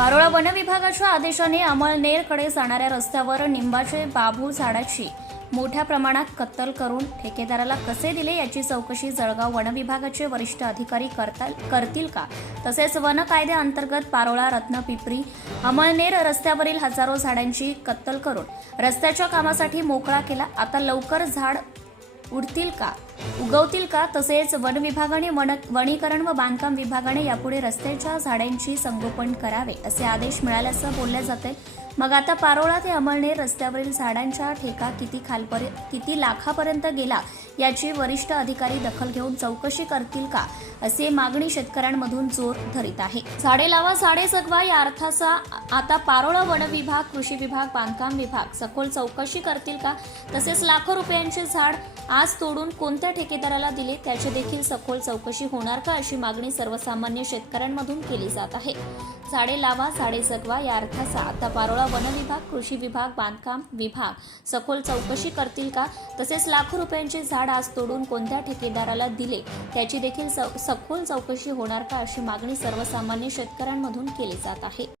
Parola one विभागाच्या आदेशाने अमळनेरकडे जाणाऱ्या रस्त्यावर निंबाचे बाभू झाडाची मोठ्या प्रमाणात कत्तल करून ठेकेदाराला कसे दिले याची चौकशी जळगाव वन विभागाचे वरिष्ठ अधिकारी करता करतील का? तसेच वन कायद्याअंतर्गत पारोळा रत्नपिपरी अमळनेर रस्त्यावरील हजारो झाडांची कत्तल करून रस्त्याच्या कामासाठी मोकळा केला. आता लवकर झाड उडतील का? उगवतील का? तसेच वन विभागाने वन वनीकरण व बांधकाम विभागाने यापुढे रस्त्याच्या झाडांची संगोपन करावे असे आदेश मिळाल्याचं बोलले जाते. मग आता पारोळा ते अमळनेर रस्त्यावरील झाडांच्या ठेका किती खालपर्यंत किती लाखापर्यंत गेला याची वरिष्ठ अधिकारी दखल घेऊन चौकशी करतील का असे मागणी शेतकऱ्यांमधून जोर धरीत आहे. झाडे लावा झाडे जगवा या अर्थाचा आता पारोळा वन विभाग कृषी विभाग बांधकाम विभाग सखोल चौकशी करतील का? तसेच लाखो रुपयांचे झाड आज तोडून कोणत्या ठेकेदाराला दिले? त्याची देखील सखोल चौकशी होणार का? अशी मागणी सर्वसामान्य शेतकऱ्यांमधून केली जात आहे. झाडे लावा झाडे जगवा या अर्थाचा आता पारोळा वन विभाग कृषी विभाग बांधकाम विभाग सखोल चौकशी करतील का? तसेच लाखो रुपयांचे झाड आज तोडून कोणत्या ठेकेदाराला दिले? त्याची देखील स- सखोल चौकशी होणार का? अशी मागणी सर्वसामान्य शेतकऱ्यांमधून केली जात आहे.